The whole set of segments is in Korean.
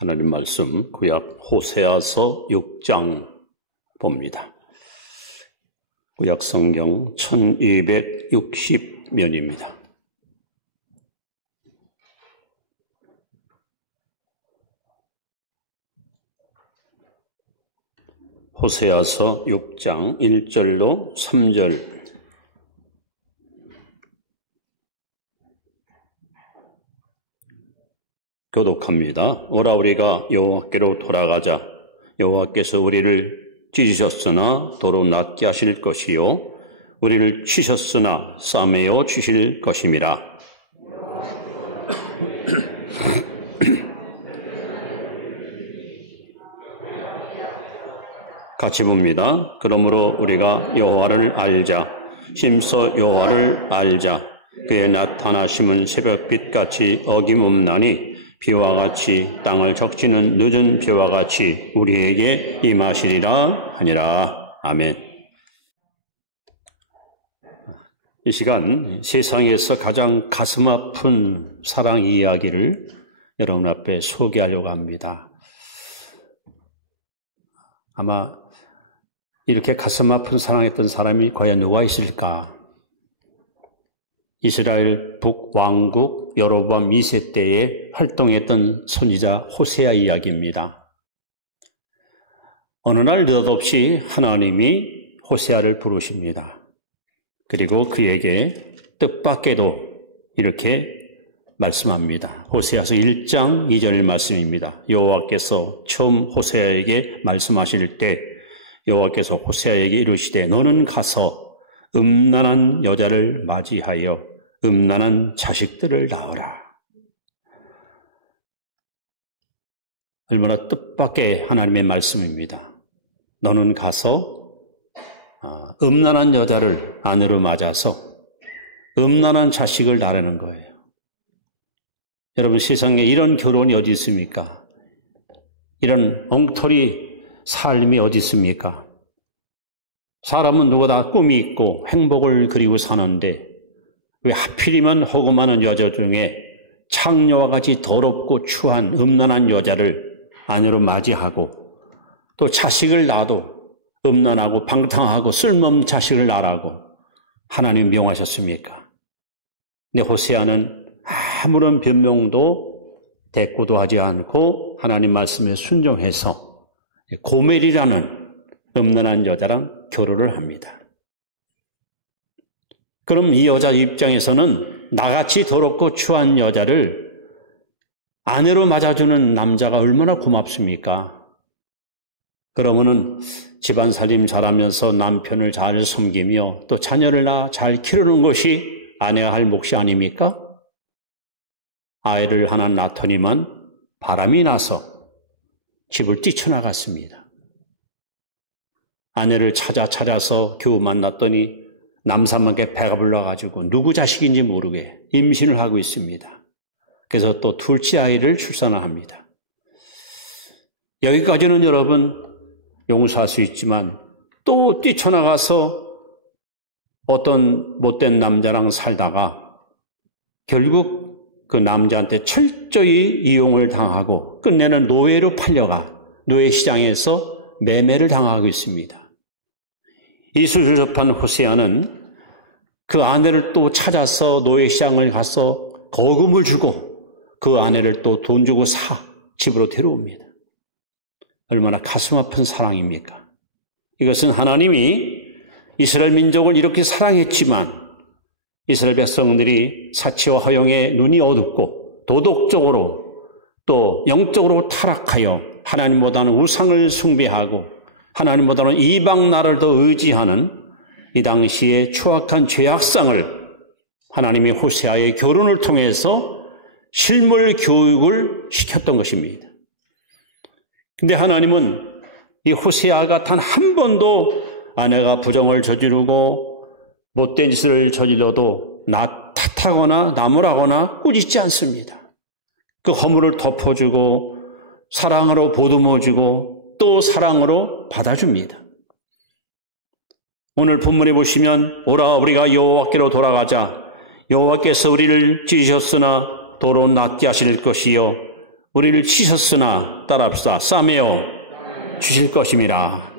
하나님 말씀 구약 호세아서 6장 봅니다. 구약 성경 1260면입니다. 호세아서 6장 1절로 3절. 교독합니다. 오라 우리가 여호와께로 돌아가자. 여호와께서 우리를 찢으셨으나 도로 낫게 하실 것이요 우리를 치셨으나 싸매어 주실 것임이라. 같이 봅니다. 그러므로 우리가 여호와를 알자. 심서 여호와를 알자. 그의 나타나심은 새벽빛같이 어김없나니 비와 같이 땅을 적시는 늦은 비와 같이 우리에게 임하시리라 하니라. 아멘. 이 시간 세상에서 가장 가슴 아픈 사랑 이야기를 여러분 앞에 소개하려고 합니다. 아마 이렇게 가슴 아픈 사랑했던 사람이 과연 누가 있을까? 이스라엘 북왕국 여로보암 2세 때에 활동했던 선지자 호세아 이야기입니다. 어느 날 느닷없이 하나님이 호세아를 부르십니다. 그리고 그에게 뜻밖에도 이렇게 말씀합니다. 호세아서 1장 2절 말씀입니다. 여호와께서 처음 호세아에게 말씀하실 때 여호와께서 호세아에게 이르시되 너는 가서 음란한 여자를 맞이하여 음란한 자식들을 낳으라. 얼마나 뜻밖의 하나님의 말씀입니다. 너는 가서 음란한 여자를 아내로 맞아서 음란한 자식을 낳으라는 거예요. 여러분, 세상에 이런 결혼이 어디 있습니까? 이런 엉터리 삶이 어디 있습니까? 사람은 누구나 꿈이 있고 행복을 그리고 사는데 왜 하필이면 허구 많은 여자 중에 창녀와 같이 더럽고 추한 음란한 여자를 아내로 맞이하고 또 자식을 낳아도 음란하고 방탕하고 쓸모없는 자식을 낳으라고 하나님 명하셨습니까? 근데 호세아는 아무런 변명도 대꾸도 하지 않고 하나님 말씀에 순종해서 고멜이라는 음란한 여자랑 결혼을 합니다. 그럼 이 여자 입장에서는 나같이 더럽고 추한 여자를 아내로 맞아주는 남자가 얼마나 고맙습니까? 그러면은 집안 살림 잘하면서 남편을 잘 섬기며 또 자녀를 잘 키우는 것이 아내가 할 몫이 아닙니까? 아이를 하나 낳더니만 바람이 나서 집을 뛰쳐나갔습니다. 아내를 찾아서 겨우 만났더니 남사만게 배가 불러가지고 누구 자식인지 모르게 임신을 하고 있습니다. 그래서 또 둘째 아이를 출산을 합니다. 여기까지는 여러분 용서할 수 있지만 또 뛰쳐나가서 어떤 못된 남자랑 살다가 결국 그 남자한테 철저히 이용을 당하고 끝내는 노예로 팔려가 노예 시장에서 매매를 당하고 있습니다. 이 소식을 접한 호세아는 그 아내를 또 찾아서 노예시장을 가서 거금을 주고 그 아내를 또 돈 주고 집으로 데려옵니다. 얼마나 가슴 아픈 사랑입니까? 이것은 하나님이 이스라엘 민족을 이렇게 사랑했지만 이스라엘 백성들이 사치와 허영에 눈이 어둡고 도덕적으로 또 영적으로 타락하여 하나님보다는 우상을 숭배하고 하나님보다는 이방 나라를 더 의지하는 이 당시의 추악한 죄악상을 하나님이 호세아의 결혼을 통해서 실물 교육을 시켰던 것입니다. 근데 하나님은 이 호세아가 단 한 번도 아내가 부정을 저지르고 못된 짓을 저질러도 탓하거나 나무라거나 꾸짖지 않습니다. 그 허물을 덮어주고 사랑으로 보듬어주고 또 사랑으로 받아줍니다. 오늘 본문에 보시면 오라 우리가 여호와께로 돌아가자. 여호와께서 우리를 찢으셨으나 도로 낫게 하실 것이요 우리를 치셨으나 따랍시다. 싸매어 주실 것임이라.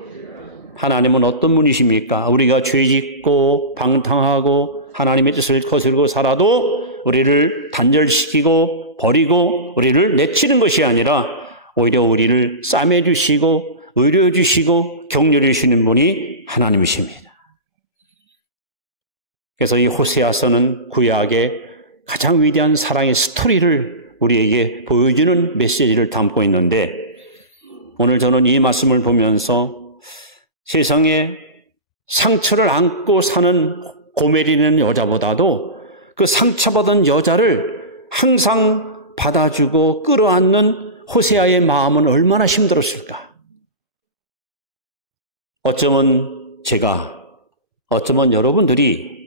하나님은 어떤 분이십니까? 우리가 죄짓고 방탕하고 하나님의 뜻을 거스르고 살아도 우리를 단절시키고 버리고 우리를 내치는 것이 아니라 오히려 우리를 싸매주시고 의료해주시고 격려해주시는 분이 하나님이십니다. 그래서 이 호세아서는 구약의 가장 위대한 사랑의 스토리를 우리에게 보여주는 메시지를 담고 있는데, 오늘 저는 이 말씀을 보면서 세상에 상처를 안고 사는 고멜이라는 여자보다도 그 상처받은 여자를 항상 받아주고 끌어안는 호세아의 마음은 얼마나 힘들었을까. 어쩌면 제가, 어쩌면 여러분들이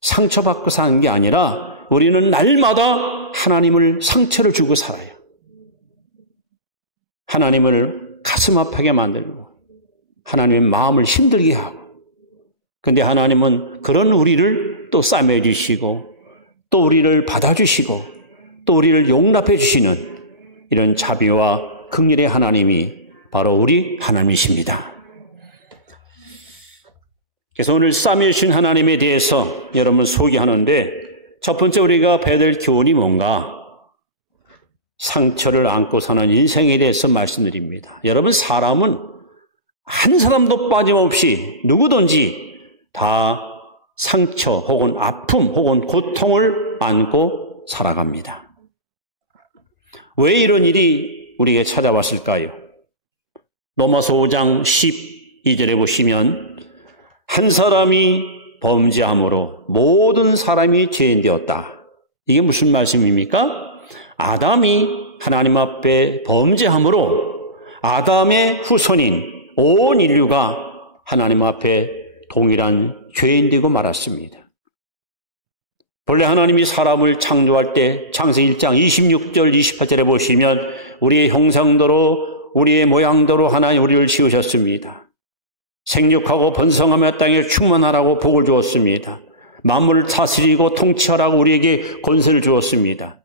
상처받고 사는 게 아니라 우리는 날마다 하나님을 상처를 주고 살아요. 하나님을 가슴 아프게 만들고 하나님의 마음을 힘들게 하고, 근데 하나님은 그런 우리를 또 싸매주시고 또 우리를 받아주시고 또 우리를 용납해 주시는 이런 자비와 긍휼의 하나님이 바로 우리 하나님이십니다. 그래서 오늘 싸매주신 하나님에 대해서 여러분 소개하는데, 첫 번째 우리가 배워야 될 교훈이 뭔가? 상처를 안고 사는 인생에 대해서 말씀드립니다. 여러분, 사람은 한 사람도 빠짐없이 누구든지 다 상처 혹은 아픔 혹은 고통을 안고 살아갑니다. 왜 이런 일이 우리에게 찾아왔을까요? 로마서 5장 12절에 보시면 한 사람이 범죄함으로 모든 사람이 죄인 되었다. 이게 무슨 말씀입니까? 아담이 하나님 앞에 범죄함으로 아담의 후손인 온 인류가 하나님 앞에 동일한 죄인 되고 말았습니다. 본래 하나님이 사람을 창조할 때 창세기 1장 26절 28절에 보시면 우리의 형상대로 우리의 모양대로 하나님 우리를 지으셨습니다. 생육하고 번성하며 땅에 충만하라고 복을 주었습니다. 만물을 다스리고 통치하라고 우리에게 권세를 주었습니다.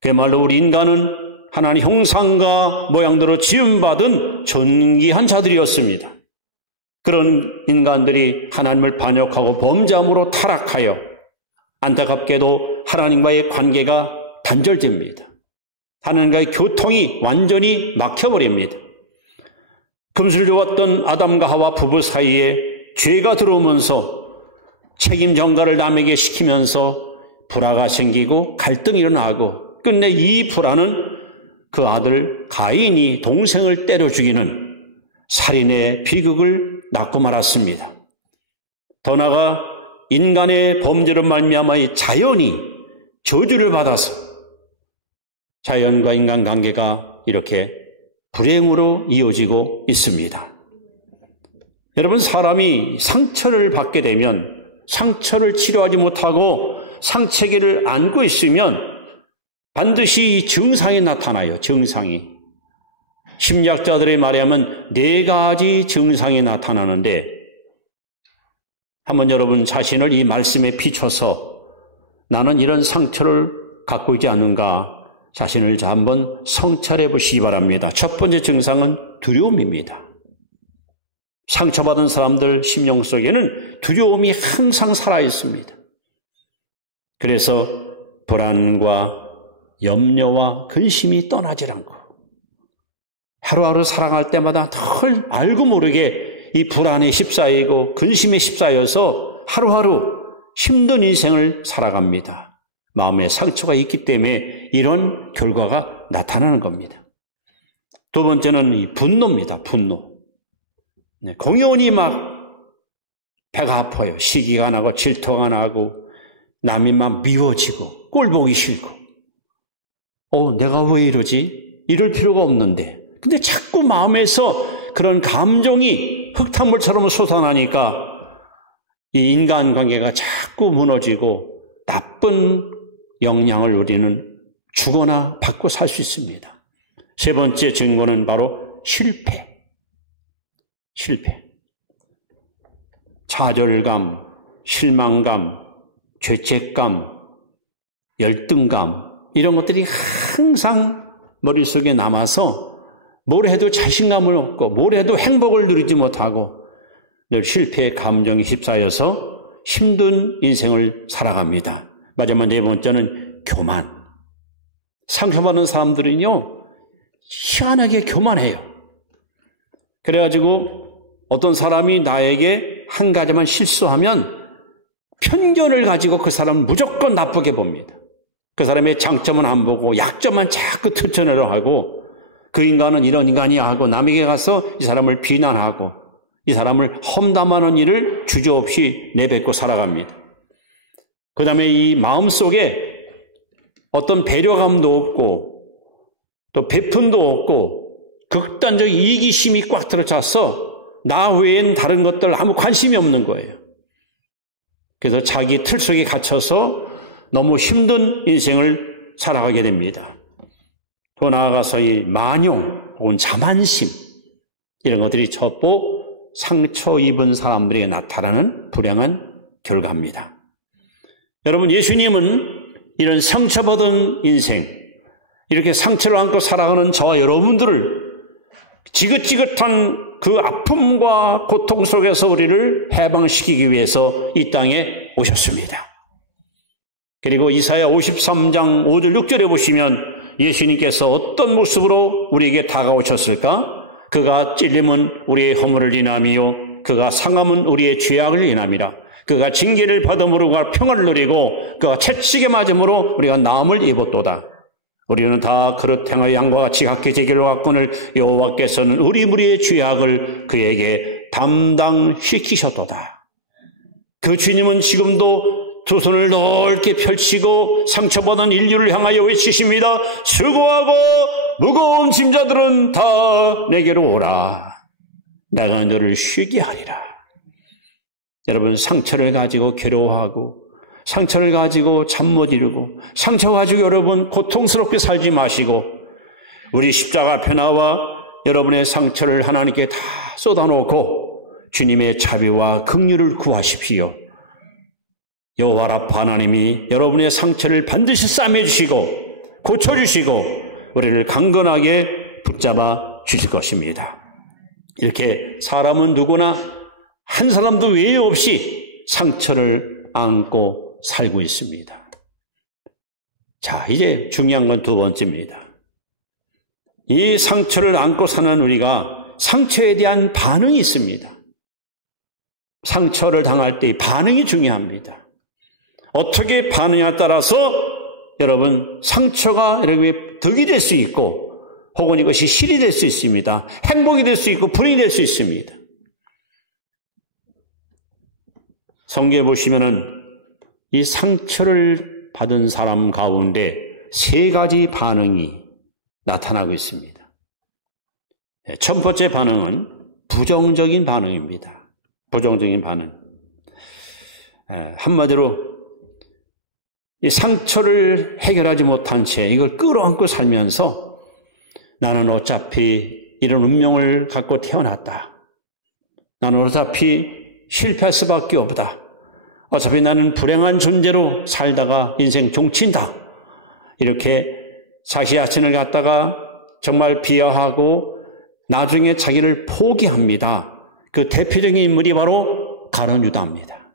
그야말로 우리 인간은 하나님 형상과 모양대로 지음받은 존귀한 자들이었습니다. 그런 인간들이 하나님을 반역하고 범죄함으로 타락하여 안타깝게도 하나님과의 관계가 단절됩니다. 하나님과의 교통이 완전히 막혀버립니다. 금슬 좋았던 아담과 하와 부부 사이에 죄가 들어오면서 책임 전가를 남에게 시키면서 불화가 생기고 갈등이 일어나고, 끝내 이 불화는 그 아들 가인이 동생을 때려 죽이는 살인의 비극을 낳고 말았습니다. 더 나아가 인간의 범죄로 말미암아 이 자연이 저주를 받아서 자연과 인간 관계가 이렇게 불행으로 이어지고 있습니다. 여러분, 사람이 상처를 받게 되면 상처를 치료하지 못하고 상처기를 안고 있으면 반드시 증상이 나타나요. 증상이. 심리학자들의 말에 하면 4가지 증상이 나타나는데, 한번 여러분 자신을 이 말씀에 비춰서 나는 이런 상처를 갖고 있지 않은가 자신을 한번 성찰해 보시기 바랍니다. 첫 번째 증상은 두려움입니다. 상처받은 사람들 심령 속에는 두려움이 항상 살아 있습니다. 그래서 불안과 염려와 근심이 떠나질 않고 하루하루 살아갈 때마다 늘 알고 모르게 이 불안에 휩싸이고 근심에 휩싸여서 하루하루 힘든 인생을 살아갑니다. 마음에 상처가 있기 때문에 이런 결과가 나타나는 겁니다. 두 번째는 이 분노입니다. 분노. 공연히 막 배가 아파요. 시기가 나고 질투가 나고 남이 막 미워지고 꼴보기 싫고, 내가 왜 이러지? 이럴 필요가 없는데. 근데 자꾸 마음에서 그런 감정이 흙탕물처럼 솟아나니까 이 인간관계가 자꾸 무너지고 나쁜 영향을 우리는 주거나 받고 살 수 있습니다. 세 번째 증거는 바로 실패. 좌절감, 실망감, 죄책감, 열등감, 이런 것들이 항상 머릿속에 남아서 뭘 해도 자신감을 얻고 뭘 해도 행복을 누리지 못하고 늘 실패의 감정이 휩싸여서 힘든 인생을 살아갑니다. 마지막 네 번째는 교만. 상처받은 사람들은요, 희한하게 교만해요. 그래가지고 어떤 사람이 나에게 한 가지만 실수하면 편견을 가지고 그 사람을 무조건 나쁘게 봅니다. 그 사람의 장점은 안 보고 약점만 자꾸 터쳐내려 하고 그 인간은 이런 인간이야 하고 남에게 가서 이 사람을 비난하고 이 사람을 험담하는 일을 주저없이 내뱉고 살아갑니다. 그 다음에 이 마음속에 어떤 배려감도 없고 또 베푼도 없고 극단적 이기심이 꽉 들어차서 나 외엔 다른 것들 아무 관심이 없는 거예요. 그래서 자기 틀 속에 갇혀서 너무 힘든 인생을 살아가게 됩니다. 더 나아가서 이 만용 혹은 자만심 이런 것들이 첩보 상처 입은 사람들에게 나타나는 불행한 결과입니다. 여러분, 예수님은 이런 상처받은 인생, 이렇게 상처를 안고 살아가는 저와 여러분들을 지긋지긋한 그 아픔과 고통 속에서 우리를 해방시키기 위해서 이 땅에 오셨습니다. 그리고 이사야 53장 5절 6절에 보시면 예수님께서 어떤 모습으로 우리에게 다가오셨을까? 그가 찔림은 우리의 허물을 인함이요 그가 상함은 우리의 죄악을 인함이라. 그가 징계를 받음으로 우리가 평안을 누리고 그가 채찍에 맞음으로 우리가 나음을 입었도다. 우리는 다 그릇 행하여 양과 같이 각기 제 길로 갔거늘 여호와께서는 우리 무리의 죄악을 그에게 담당시키셨도다. 그 주님은 지금도 두 손을 넓게 펼치고 상처받은 인류를 향하여 외치십니다. 수고하고 무거운 짐자들은 다 내게로 오라. 내가 너를 쉬게 하리라. 여러분, 상처를 가지고 괴로워하고 상처를 가지고 잠 못 이루고 상처 가지고 여러분 고통스럽게 살지 마시고 우리 십자가 앞에 나와 여러분의 상처를 하나님께 다 쏟아놓고 주님의 자비와 긍휼을 구하십시오. 여호와 라파 하나님이 여러분의 상처를 반드시 싸매주시고 고쳐주시고 우리를 강건하게 붙잡아 주실 것입니다. 이렇게 사람은 누구나 한 사람도 외에 없이 상처를 안고 살고 있습니다. 자, 이제 중요한 건 두 번째입니다. 이 상처를 안고 사는 우리가 상처에 대한 반응이 있습니다. 상처를 당할 때의 반응이 중요합니다. 어떻게 반응에 따라서 여러분 상처가 여러분의 덕이 될 수 있고 혹은 이것이 실이 될 수 있습니다. 행복이 될 수 있고 불행이 될 수 있습니다. 성경에 보시면은 이 상처를 받은 사람 가운데 세 가지 반응이 나타나고 있습니다. 첫 번째 반응은 부정적인 반응입니다. 부정적인 반응. 한마디로 이 상처를 해결하지 못한 채 이걸 끌어안고 살면서 나는 어차피 이런 운명을 갖고 태어났다. 나는 어차피 실패할 수밖에 없다. 어차피 나는 불행한 존재로 살다가 인생 종친다. 이렇게 자기 자신을 갖다가 정말 비하하고 나중에 자기를 포기합니다. 그 대표적인 인물이 바로 가룟 유다입니다.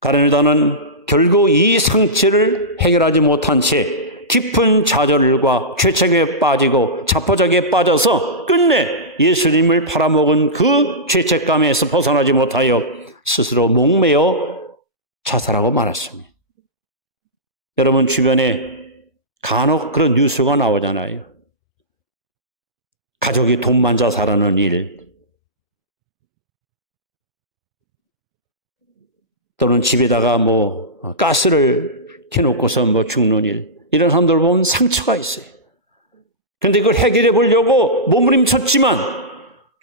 가룟 유다는 결국 이 상처를 해결하지 못한 채 깊은 좌절과 죄책에 빠지고 자포자기에 빠져서 끝내 예수님을 팔아먹은 그 죄책감에서 벗어나지 못하여 스스로 목매어 자살하고 말았습니다. 여러분 주변에 간혹 그런 뉴스가 나오잖아요. 가족이 돈만 자살하는 일, 또는 집에다가 가스를 켜놓고서 죽는 일, 이런 사람들 보면 상처가 있어요. 그런데 이걸 해결해 보려고 몸부림쳤지만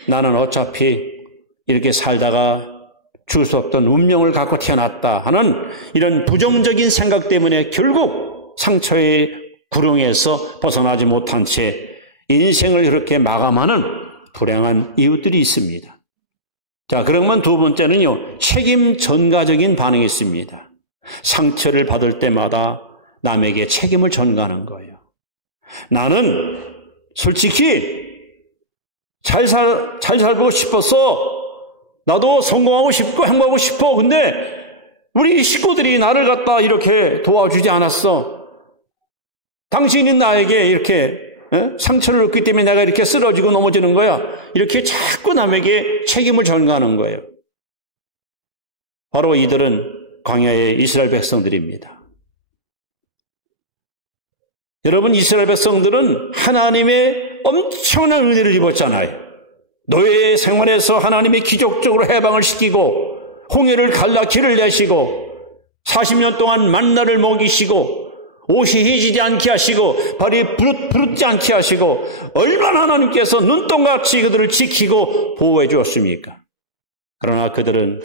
나는 어차피 이렇게 살다가 죽을 수 없던 운명을 갖고 태어났다 하는 이런 부정적인 생각 때문에 결국 상처의 구렁에서 벗어나지 못한 채 인생을 그렇게 마감하는 불행한 이웃들이 있습니다. 자, 그러면 두 번째는요, 책임 전가적인 반응이 있습니다. 상처를 받을 때마다 남에게 책임을 전가하는 거예요. 나는 솔직히 잘 살고 싶었어. 나도 성공하고 싶고 행복하고 싶어. 근데 우리 식구들이 나를 갖다 이렇게 도와주지 않았어. 당신이 나에게 이렇게 상처를 얻기 때문에 내가 이렇게 쓰러지고 넘어지는 거야. 이렇게 자꾸 남에게 책임을 전가하는 거예요. 바로 이들은 광야의 이스라엘 백성들입니다. 여러분, 이스라엘 백성들은 하나님의 엄청난 은혜를 입었잖아요. 노예 생활에서 하나님이 기적적으로 해방을 시키고 홍해를 갈라 길을 내시고 40년 동안 만나를 먹이시고 옷이 해지지 않게 하시고 발이 부르지 않게 하시고 얼마나 하나님께서 눈동같이 그들을 지키고 보호해 주었습니까? 그러나 그들은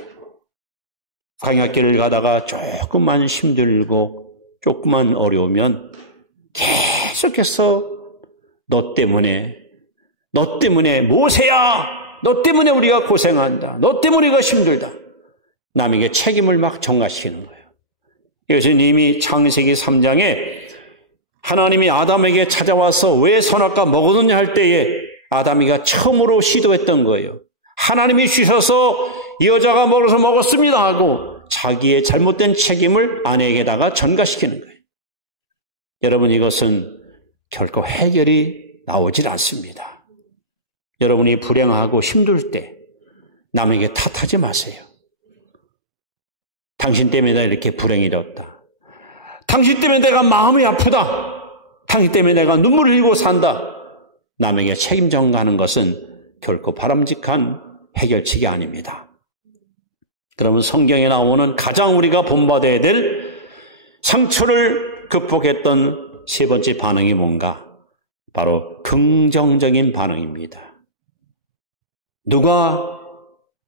광야길을 가다가 조금만 힘들고 조금만 어려우면 계속해서 너 때문에 모세야, 너 때문에 우리가 고생한다, 너 때문에 우리가 힘들다, 남에게 책임을 막 전가시키는 거예요. 이것은 이미 창세기 3장에 하나님이 아담에게 찾아와서 왜 선악과 먹었느냐 할 때에 아담이가 처음으로 시도했던 거예요. 하나님이 주셔서 이 여자가 먹어서 먹었습니다 하고 자기의 잘못된 책임을 아내에게다가 전가시키는 거예요. 여러분, 이것은 결코 해결이 나오질 않습니다. 여러분이 불행하고 힘들 때 남에게 탓하지 마세요. 당신 때문에 내가 이렇게 불행이었다. 당신 때문에 내가 마음이 아프다. 당신 때문에 내가 눈물을 흘리고 산다. 남에게 책임 전가하는 것은 결코 바람직한 해결책이 아닙니다. 그러면 성경에 나오는 가장 우리가 본받아야 될 상처를 극복했던 세 번째 반응이 뭔가? 바로 긍정적인 반응입니다. 누가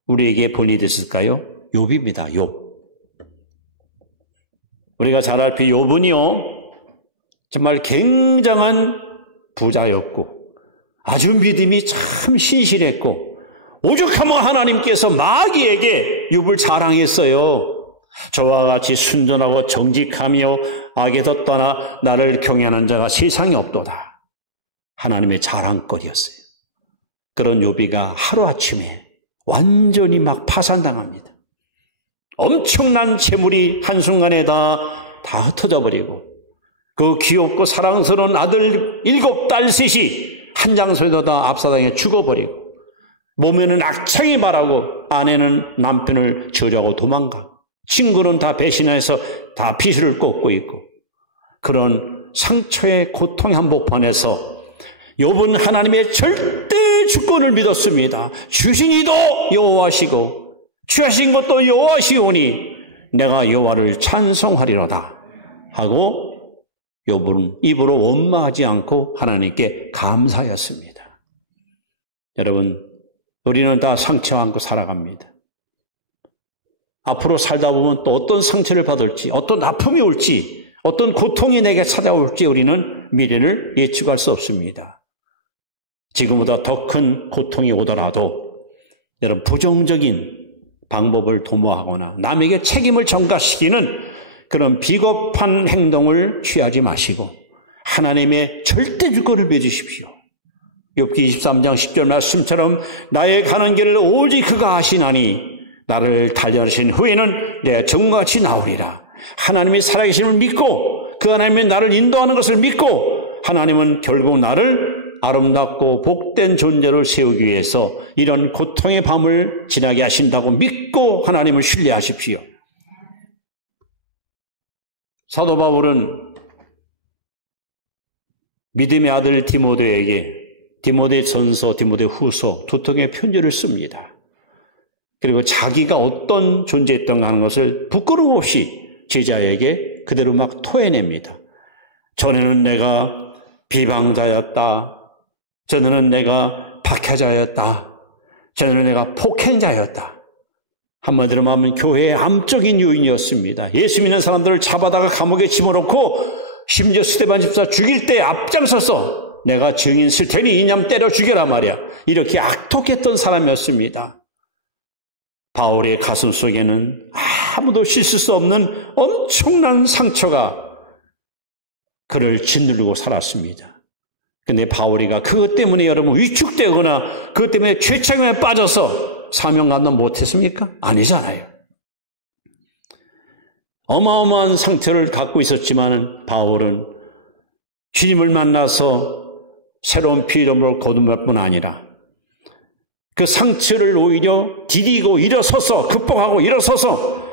우리에게 본이 됐을까요? 욥입니다. 욥. 우리가 잘 알피 욥은요, 정말 굉장한 부자였고 아주 믿음이 참 신실했고 오죽하면 하나님께서 마귀에게 욥을 자랑했어요. 저와 같이 순전하고 정직하며 악에서 떠나 나를 경외하는 자가 세상에 없도다. 하나님의 자랑거리였어요. 그런 욥이가 하루아침에 완전히 막 파산당합니다. 엄청난 재물이 한순간에 다 흩어져 버리고 그 귀엽고 사랑스러운 아들 7딸 셋이 한 장소에서 다 압사당해 죽어버리고 몸에는 악창이 바라고 아내는 남편을 저주하고 도망가고 친구는 다 배신해서 다 피수를 꽂고 있고 그런 상처의 고통의 한복판에서 욥은 하나님의 절대 주권을 믿었습니다. 주신 이도 여호와시고 취하신 것도 여호와시오니 내가 여호와를 찬송하리로다 하고 욥은 입으로 원망하지 않고 하나님께 감사하였습니다. 여러분, 우리는 다 상처 안고 살아갑니다. 앞으로 살다 보면 또 어떤 상처를 받을지, 어떤 아픔이 올지, 어떤 고통이 내게 찾아올지 우리는 미래를 예측할 수 없습니다. 지금보다 더 큰 고통이 오더라도 여러분, 부정적인 방법을 도모하거나 남에게 책임을 전가시키는 그런 비겁한 행동을 취하지 마시고 하나님의 절대 주권을 믿으십시오. 욥기 23장 10절 말씀처럼 나의 가는 길을 오직 그가 아시나니 나를 단련하신 후에는 내가 정같이 나오리라. 하나님이 살아계심을 믿고 그 하나님이 나를 인도하는 것을 믿고 하나님은 결국 나를 아름답고 복된 존재를 세우기 위해서 이런 고통의 밤을 지나게 하신다고 믿고 하나님을 신뢰하십시오. 사도 바울은 믿음의 아들 디모데에게 디모데 전서, 디모데 후서 두 통의 편지를 씁니다. 그리고 자기가 어떤 존재였던가 하는 것을 부끄러움 없이 제자에게 그대로 막 토해냅니다. 전에는 내가 비방자였다. 전에는 내가 박해자였다. 전에는 내가 폭행자였다. 한마디로 말하면 교회의 암적인 요인이었습니다. 예수 믿는 사람들을 잡아다가 감옥에 집어넣고 심지어 스데반 집사 죽일 때 앞장서서 내가 증인 쓸 테니 이념 때려 죽여라 말이야. 이렇게 악독했던 사람이었습니다. 바울의 가슴 속에는 아무도 씻을 수 없는 엄청난 상처가 그를 짓누르고 살았습니다. 근데 바울이가 그것 때문에 여러분 위축되거나 그것 때문에 죄책감에 빠져서 사명 감당 못했습니까? 아니잖아요. 어마어마한 상태를 갖고 있었지만 바울은 주님을 만나서 새로운 피조물을 거듭날 뿐 아니라 그 상처를 오히려 디디고 일어서서 극복하고 일어서서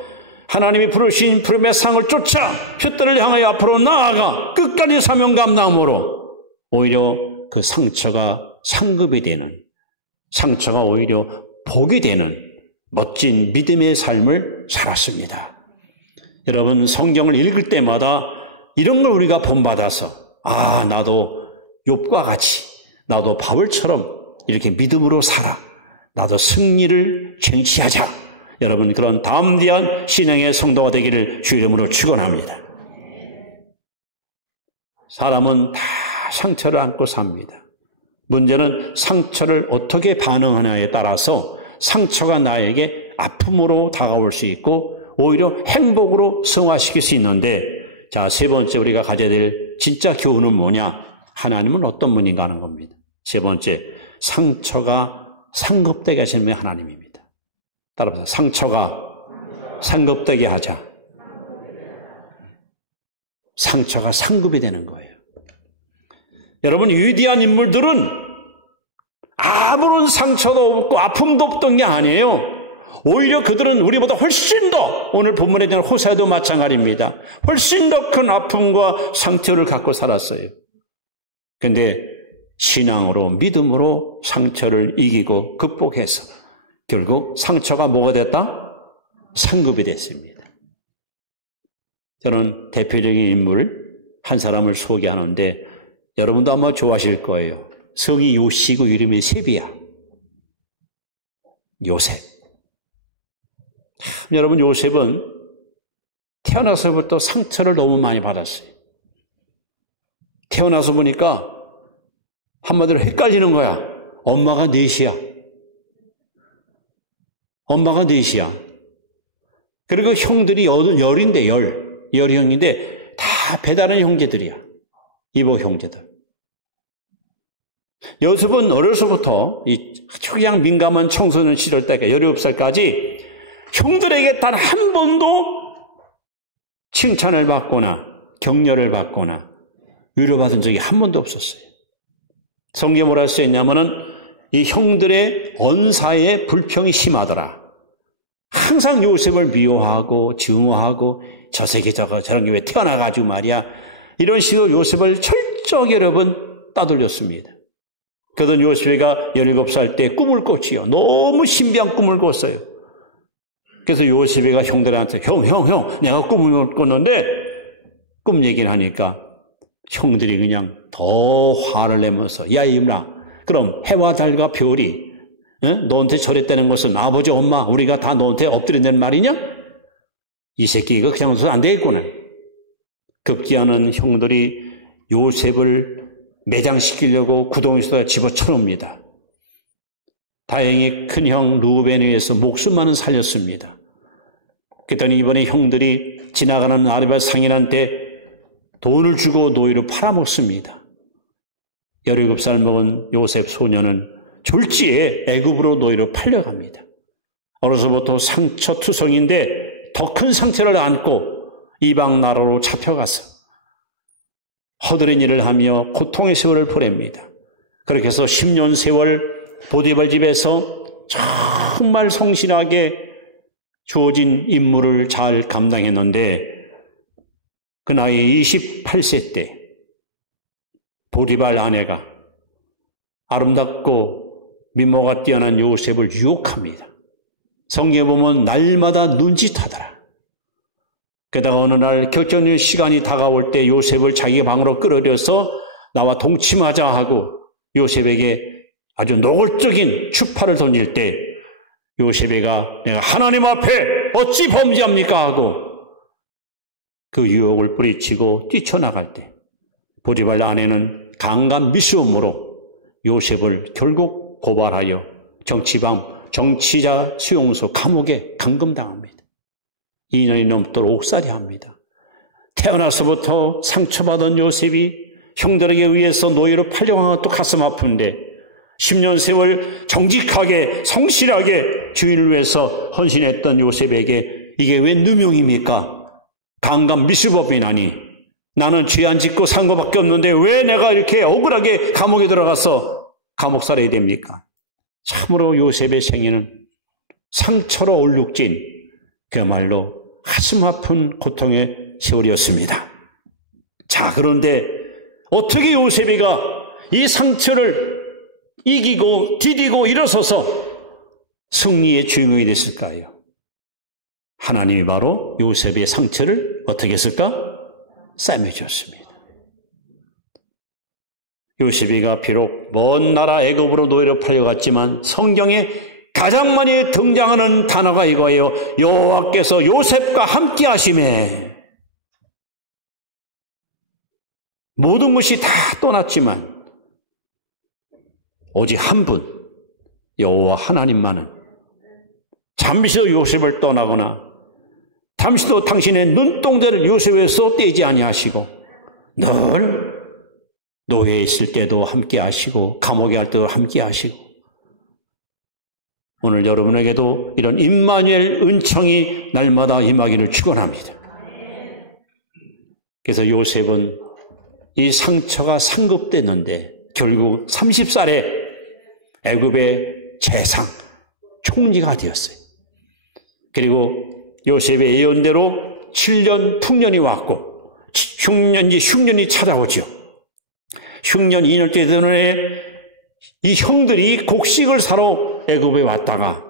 하나님이 부르신 부름의 상을 쫓아 푯대를 향하여 앞으로 나아가 끝까지 사명 감당으로 오히려 그 상처가 상급이 되는, 상처가 오히려 복이 되는 멋진 믿음의 삶을 살았습니다. 여러분, 성경을 읽을 때마다 이런 걸 우리가 본받아서 나도 욥과 같이 나도 바울처럼 이렇게 믿음으로 살아, 나도 승리를 쟁취하자. 여러분, 그런 담대한 신앙의 성도가 되기를 주 이름으로 축원합니다. 사람은 다 상처를 안고 삽니다. 문제는 상처를 어떻게 반응하느냐에 따라서 상처가 나에게 아픔으로 다가올 수 있고 오히려 행복으로 승화시킬 수 있는데, 자, 세 번째 우리가 가져야 될 진짜 교훈은 뭐냐? 하나님은 어떤 분인가 하는 겁니다. 세 번째, 상처가 상급되게 하시는 분이 하나님입니다. 따라서 상처가 상급되게 하자. 상처가 상급이 되는 거예요. 여러분, 위대한 인물들은 아무런 상처도 없고 아픔도 없던 게 아니에요. 오히려 그들은 우리보다 훨씬 더, 오늘 본문에 대한 호세아도 마찬가지입니다. 훨씬 더 큰 아픔과 상처를 갖고 살았어요. 그런데 신앙으로, 믿음으로 상처를 이기고 극복해서 결국 상처가 뭐가 됐다? 상급이 됐습니다. 저는 대표적인 인물 한 사람을 소개하는데 여러분도 아마 좋아하실 거예요. 성이 요시고 이름이 셉이야. 요셉. 참, 여러분, 요셉은 태어나서부터 상처를 너무 많이 받았어요. 태어나서 보니까 한마디로 헷갈리는 거야. 엄마가 넷이야. 엄마가 넷이야. 그리고 형들이 열인데, 열이 형인데 다 배다른 형제들이야. 이보 형제들. 요셉은 어려서부터 아주 그냥 민감한 청소년 시절 때가 17살까지 형들에게 단 한 번도 칭찬을 받거나 격려를 받거나 위로받은 적이 한 번도 없었어요. 성경에 뭐라 써있냐면은 이 형들의 언사에 불평이 심하더라. 항상 요셉을 미워하고 증오하고 저 새끼 저런 게 왜 태어나가지고 말이야. 이런 식으로 요셉을 철저하게 여러분 따돌렸습니다. 그러던 요셉이가 17살 때 꿈을 꿨지요. 너무 신비한 꿈을 꿨어요. 그래서 요셉이가 형들한테 형 내가 꿈을 꿨는데 꿈 얘기를 하니까 형들이 그냥 더 화를 내면서 야 이놈아, 그럼 해와 달과 별이 너한테 절했다는 것은 아버지 엄마 우리가 다 너한테 엎드린다는 말이냐? 이 새끼 이거 그냥 둬서 안 되겠구나. 급기야는 형들이 요셉을 매장시키려고 구덩이에다 집어쳐놓습니다. 다행히 큰형 루벤에 의해서 목숨만은 살렸습니다. 그랬더니 이번에 형들이 지나가는 아르바 상인한테 돈을 주고 노예로 팔아먹습니다. 17살 먹은 요셉 소년은 졸지에 애굽으로 노예로 팔려갑니다. 어려서부터 상처투성인데 더 큰 상처를 안고 이방 나라로 잡혀가서 허드렛 일을 하며 고통의 세월을 보냅니다. 그렇게 해서 10년 세월 보디발 집에서 정말 성실하게 주어진 임무를 잘 감당했는데 그 나이 28세 때 보디발 아내가 아름답고 미모가 뛰어난 요셉을 유혹합니다. 성경에 보면 날마다 눈짓하더라. 게다가 어느 날 결정적인 시간이 다가올 때 요셉을 자기 방으로 끌어들여서 나와 동침하자 하고 요셉에게 아주 노골적인 추파를 던질 때 요셉이가 내가 하나님 앞에 어찌 범죄합니까 하고 그 유혹을 뿌리치고 뛰쳐나갈 때 보디발 아내는 강간 미수음으로 요셉을 결국 고발하여 정치자 수용소 감옥에 감금당합니다. 2년이 넘도록 옥살이합니다. 태어나서부터 상처받은 요셉이 형들에게 의해서 노예로 팔려간 것도 가슴 아픈데 10년 세월 정직하게 성실하게 주인을 위해서 헌신했던 요셉에게 이게 왜 누명입니까? 강간 미수법이나니 나는 죄 안 짓고 산 것밖에 없는데 왜 내가 이렇게 억울하게 감옥에 들어가서 감옥 살아야 됩니까? 참으로 요셉의 생애는 상처로 얼룩진 그야말로 가슴 아픈 고통의 세월이었습니다. 자, 그런데 어떻게 요셉이가 이 상처를 이기고 디디고 일어서서 승리의 주인공이 됐을까요? 하나님이 바로 요셉의 상처를 어떻게 했을까? 싸매줬습니다. 요셉이가 비록 먼 나라 애굽으로 노예로 팔려갔지만 성경에 가장 많이 등장하는 단어가 이거예요. 여호와께서 요셉과 함께 하심에. 모든 것이 다 떠났지만 오직 한 분, 여호와 하나님만은 잠시도 요셉을 떠나거나 잠시도 당신의 눈동자를 요셉에서 떼지 아니하시고 늘 노예에 있을 때도 함께 하시고 감옥에 할 때도 함께 하시고 오늘 여러분에게도 이런 임마누엘 은총이 날마다 임하기를 축원합니다. 그래서 요셉은 이 상처가 상급됐는데 결국 30살에 애굽의 최상 총리가 되었어요. 그리고 요셉의 예언대로 7년 풍년이 왔고 흉년이 찾아오죠. 흉년 2년째 되는 해에 이 형들이 곡식을 사러 애굽에 왔다가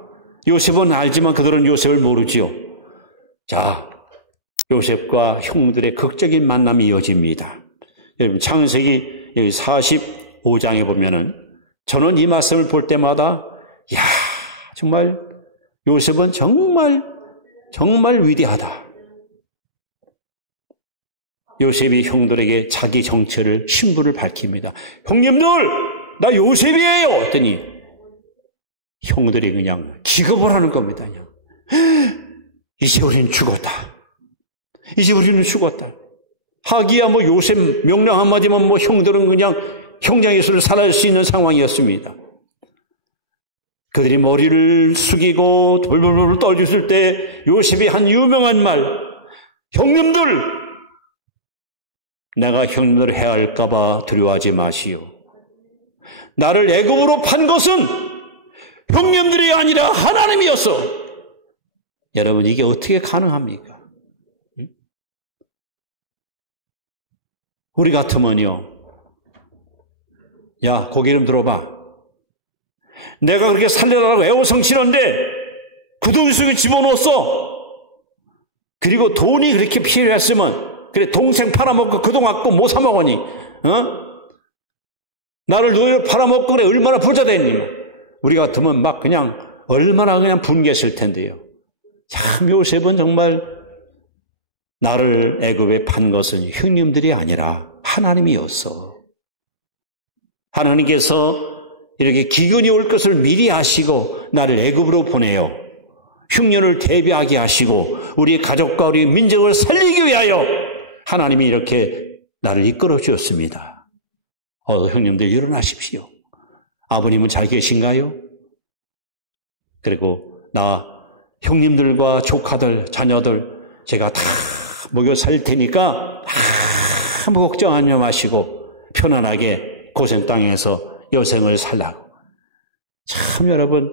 요셉은 알지만 그들은 요셉을 모르지요. 자, 요셉과 형들의 극적인 만남이 이어집니다. 여러분 창세기 45장에 보면은 저는 이 말씀을 볼 때마다 야, 정말 요셉은 정말 위대하다. 요셉이 형들에게 자기 정체를 신분을 밝힙니다. 형님들, 나 요셉이에요. 했더니 형들이 그냥 기겁을 하는 겁니다. 그냥. 이제 우리는 죽었다. 이제 우리는 죽었다. 하기야 뭐 요셉 명령 한마디면 뭐 형들은 그냥 형장에서 살아갈 수 있는 상황이었습니다. 그들이 머리를 숙이고 돌돌돌 떨어졌을 때 요셉이 한 유명한 말, 형님들, 내가 형님들을 해할까 봐 두려워하지 마시오. 나를 애굽으로 판 것은 형님들이 아니라 하나님이었어. 여러분 이게 어떻게 가능합니까? 우리 같으면요, 야 고기 좀 들어봐. 내가 그렇게 살려달라고 애호성치는데 그 돈 속에 집어넣었어. 그리고 돈이 그렇게 필요했으면 그래 동생 팔아먹고 그 돈 갖고 뭐 사먹으니? 나를 노예로 팔아먹고 그래 얼마나 부자 됐니? 우리 같으면 막 그냥 얼마나 그냥 분개했을 텐데요. 참 요셉은 정말 나를 애굽에 판 것은 형님들이 아니라 하나님이었어. 하나님께서 이렇게 기근이 올 것을 미리 아시고 나를 애굽으로 보내요. 흉년을 대비하게 하시고 우리 가족과 우리 민족을 살리기 위하여 하나님이 이렇게 나를 이끌어 주었습니다. 형님들 일어나십시오. 아버님은 잘 계신가요? 그리고 나 형님들과 조카들, 자녀들 제가 다 먹여 살 테니까 아무 걱정하지 마시고 편안하게 고생 땅에서 여생을 살라고. 참 여러분,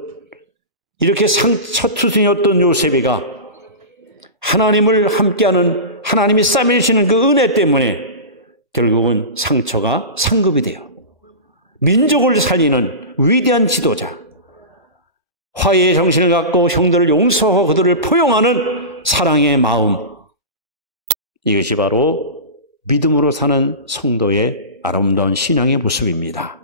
이렇게 상처투성이었던 요셉이가 하나님을 함께하는 하나님이 싸매주시는 그 은혜 때문에 결국은 상처가 상급이 돼요. 민족을 살리는 위대한 지도자, 화해의 정신을 갖고 형들을 용서하고 그들을 포용하는 사랑의 마음, 이것이 바로 믿음으로 사는 성도의 아름다운 신앙의 모습입니다.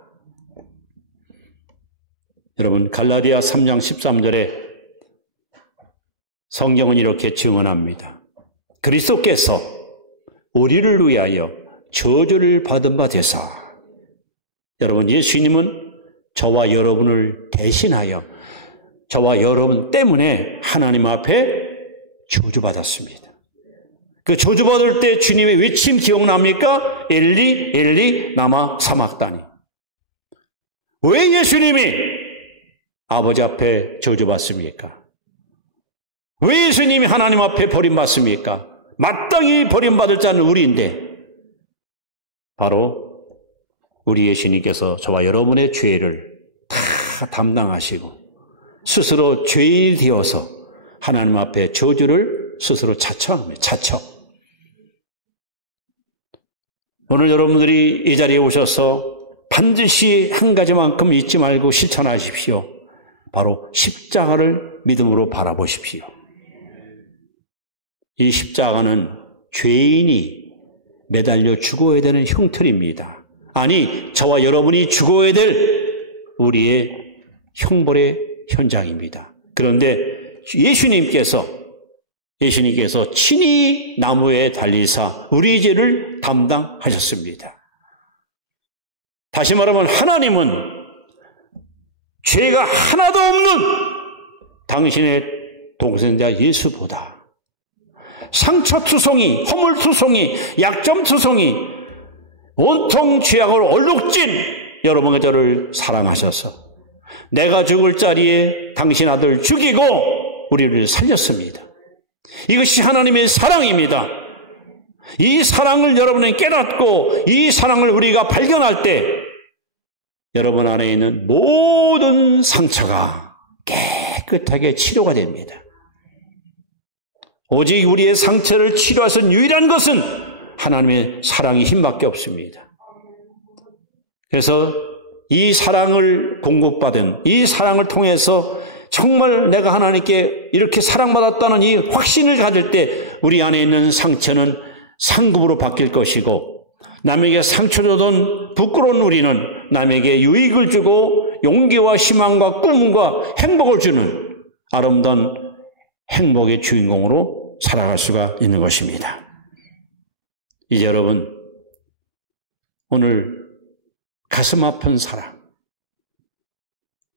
여러분 갈라디아 3장 13절에 성경은 이렇게 증언합니다. 그리스도께서 우리를 위하여 저주를 받은 바 되사. 여러분 예수님은 저와 여러분을 대신하여 저와 여러분 때문에 하나님 앞에 저주받았습니다. 그 저주받을 때 주님의 외침 기억납니까? 엘리 엘리 라마 사막다니. 왜 예수님이 아버지 앞에 저주받습니까? 왜 예수님이 하나님 앞에 버림받습니까? 마땅히 버림받을 자는 우리인데, 바로 우리 예수님께서 저와 여러분의 죄를 다 담당하시고 스스로 죄인이 되어서 하나님 앞에 저주를 스스로 자처합니다. 자처. 오늘 여러분들이 이 자리에 오셔서 반드시 한 가지만큼 잊지 말고 실천하십시오. 바로 십자가를 믿음으로 바라보십시오. 이 십자가는 죄인이 매달려 죽어야 되는 형틀입니다. 아니, 저와 여러분이 죽어야 될 우리의 형벌의 현장입니다. 그런데 예수님께서 친히 나무에 달리사 우리 죄를 담당하셨습니다. 다시 말하면 하나님은 죄가 하나도 없는 당신의 동생자 예수보다 상처투성이, 허물투성이, 약점투성이, 온통 죄악을 얼룩진 여러분의 저를 사랑하셔서 내가 죽을 자리에 당신 아들 죽이고 우리를 살렸습니다. 이것이 하나님의 사랑입니다. 이 사랑을 여러분이 깨닫고 이 사랑을 우리가 발견할 때 여러분 안에 있는 모든 상처가 깨끗하게 치료가 됩니다. 오직 우리의 상처를 치료할 수 있는 유일한 것은 하나님의 사랑의 힘밖에 없습니다. 그래서 이 사랑을 공급받은 이 사랑을 통해서 정말 내가 하나님께 이렇게 사랑받았다는 이 확신을 가질 때 우리 안에 있는 상처는 상급으로 바뀔 것이고, 남에게 상처 주던 부끄러운 우리는 남에게 유익을 주고 용기와 희망과 꿈과 행복을 주는 아름다운 행복의 주인공으로 살아갈 수가 있는 것입니다. 이제 여러분, 오늘 가슴 아픈 사랑,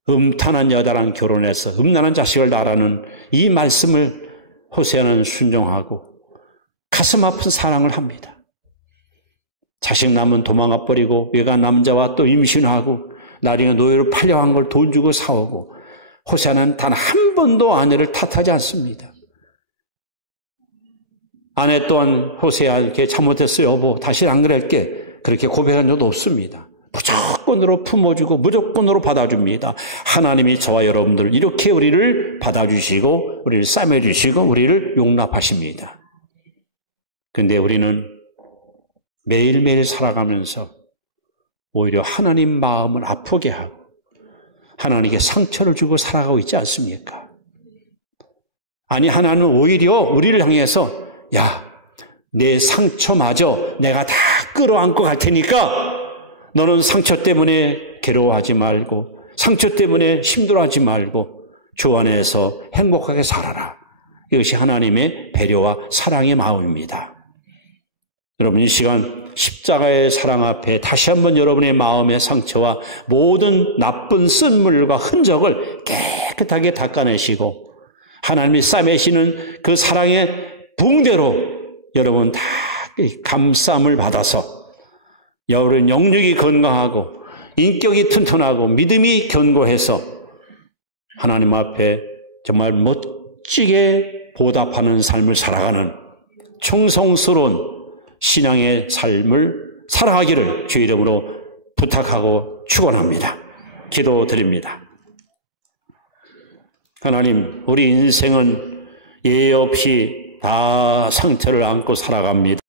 음탄한 여자랑 결혼해서 음란한 자식을 낳으라는 이 말씀을 호세아는 순종하고 가슴 아픈 사랑을 합니다. 자식 낳으면 도망가 버리고 외간 남자와 또 임신하고 나중에 노예로 팔려간 걸 돈 주고 사오고, 호세아는 단 한 번도 아내를 탓하지 않습니다. 아내 또한 호세아에게 잘못했어요 여보, 다시는 안 그럴게, 그렇게 고백한 적도 없습니다. 무조건으로 품어주고 무조건으로 받아줍니다. 하나님이 저와 여러분들 이렇게 우리를 받아주시고 우리를 싸매주시고 우리를 용납하십니다. 그런데 우리는 매일매일 살아가면서 오히려 하나님 마음을 아프게 하고 하나님께 상처를 주고 살아가고 있지 않습니까? 아니, 하나님은 오히려 우리를 향해서 야, 내 상처마저 내가 다 끌어안고 갈 테니까 너는 상처 때문에 괴로워하지 말고 상처 때문에 힘들어하지 말고 주 안에서 행복하게 살아라. 이것이 하나님의 배려와 사랑의 마음입니다. 여러분, 이 시간 십자가의 사랑 앞에 다시 한번 여러분의 마음의 상처와 모든 나쁜 쓴물과 흔적을 깨끗하게 닦아내시고 하나님이 싸매시는 그 사랑의 붕대로 여러분 다 감싸움을 받아서 여러분 영육이 건강하고 인격이 튼튼하고 믿음이 견고해서 하나님 앞에 정말 멋지게 보답하는 삶을 살아가는 충성스러운 신앙의 삶을 살아가기를 주의 이름으로 부탁하고 축원합니다. 기도드립니다. 하나님, 우리 인생은 예의 없이 다 상처를 안고 살아갑니다.